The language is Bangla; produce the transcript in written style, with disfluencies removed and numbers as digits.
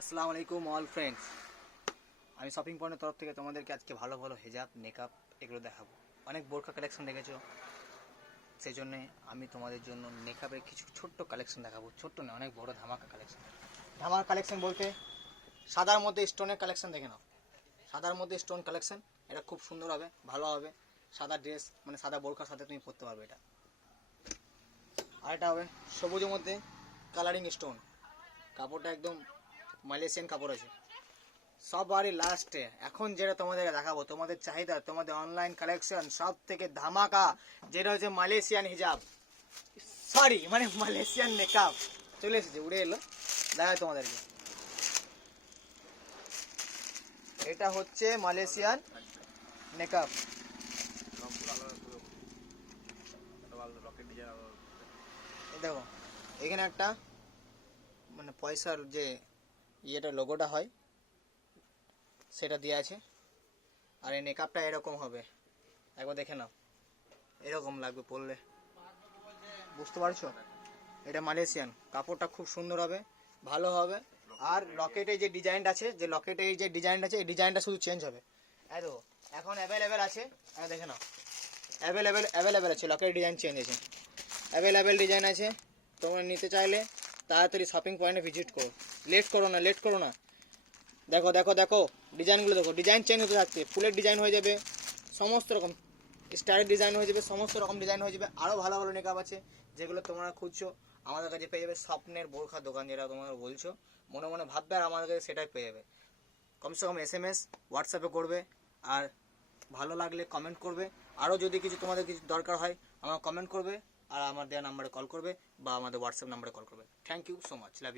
আসসালামু আলাইকুম অল ফ্রেন্ডস। আমি শপিং পয়েন্টের তরফ থেকে তোমাদেরকে আজকে ভালো ভালো হেজাব মেকআপ এগুলো দেখাবো। অনেক বোরকা কালেকশন দেখেছো, সেই জন্যে আমি তোমাদের জন্য মেকআপের কিছু ছোট্ট কালেকশন দেখাবো। ছোট্ট না, অনেক বড় ধামাকা কালেকশন। ধামাকা কালেকশন বলতে সাদার মধ্যে স্টোনের কালেকশন দেখে নাও। সাদার মধ্যে স্টোন কালেকশন, এটা খুব সুন্দর হবে, ভালো হবে। সাদা ড্রেস মানে সাদা বোরকার সাথে তুমি পরতে পারবে এটা। আর এটা হবে সবুজের মধ্যে কালারিং স্টোন, কাপড়টা একদম মালয়েশিয়ান কাপড় আছে। সবারই লাস্টে এখন যেটা তোমাদের দেখাবো, তোমাদের চাহিদা, তোমাদের অনলাইন কালেকশন সব থেকে ধামাকা, যেটা হচ্ছে মালয়েশিয়ান হিজাব, সরি মানে মালয়েশিয়ান মেকআপ। চলে এসেছে, উড়ে এলো, দেখায় তোমাদেরকে। এটা হচ্ছে মালয়েশিয়ান মেকআপ। দেখো এখানে একটা মানে পয়সার যে ইয়েটা লোগোটা হয় সেটা দেওয়া আছে। আর এই মেকআপটা এরকম হবে, একবার দেখে নাও, এরকম লাগবে পরলে, বুঝতে পারছো? এটা মালয়েশিয়ান, কাপড়টা খুব সুন্দর হবে, ভালো হবে। আর লকেটে যে ডিজাইনটা আছে, এই ডিজাইনটা শুধু চেঞ্জ হবে। এই দেখো এখন অ্যাভেলেবেল আছে, দেখে নাও, অ্যাভেলেবেল আছে, লকেটের ডিজাইন চেঞ্জ আছে, অ্যাভেলেবেল ডিজাইন আছে। তোমরা নিতে চাইলে তাড়াতাড়ি শপিং পয়েন্টে ভিজিট করো, লেট করো না। দেখো দেখো দেখো ডিজাইনগুলো দেখো, ডিজাইন চেঞ্জ হতে থাকছে, ফুলের ডিজাইন হয়ে যাবে, সমস্ত রকম স্টাইলের ডিজাইন হয়ে যাবে, সমস্ত রকম ডিজাইন হয়ে যাবে। আরও ভালো ভালো মেকআপ আছে যেগুলো তোমরা খুঁজছো, আমাদের কাছে পেয়ে যাবে। স্বপ্নের বোরখা দোকান যেটা তোমরা বলছো, মনে মনে ভাববে, আর আমাদের কাছে সেটাই পেয়ে যাবে। কমসে কম SMS হোয়াটসঅ্যাপে করবে, আর ভালো লাগলে কমেন্ট করবে। আরও যদি কিছু তোমাদের কিছু দরকার হয় আমার কমেন্ট করবে, আর আমার দেওয়া নাম্বারে কল করবে বা আমাদের হোয়াটসঅ্যাপ নাম্বারে কল করবে। Thank you so much, love you.